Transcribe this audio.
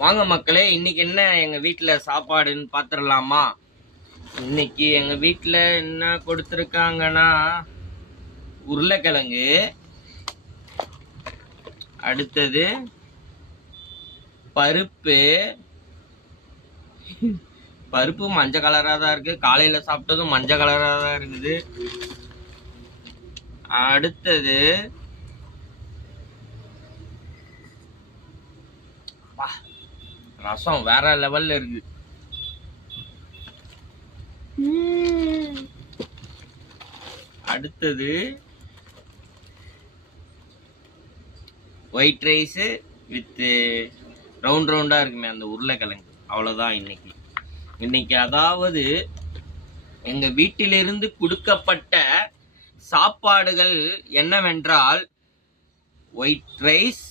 வாங்க மக்களே, இன்னைக்கு என்ன எங்க வீட்டுல சாப்பாடுன்னு பாத்துடலாமா? இன்னைக்கு எங்க வீட்டுல என்ன கொடுத்துருக்காங்கன்னா, உருளைக்கிழங்கு, அடுத்தது பருப்பு. பருப்பு மஞ்சள் கலரா தான் இருக்கு. காலையில சாப்பிட்டதும் மஞ்சள் கலரா தான் இருக்குது. அடுத்தது ரசம் வேற லெவல்ல இருக்கு. அடுத்தது ஒயிட் ரைஸ் வித் ரவுண்ட் ரவுண்டா இருக்குமே அந்த உருளைக்கிழங்கு. அவ்வளவுதான் இன்னைக்கு அதாவது எங்க வீட்டிலிருந்து கொடுக்கப்பட்ட சாப்பாடுகள் என்னவென்றால் ஒயிட் ரைஸ்,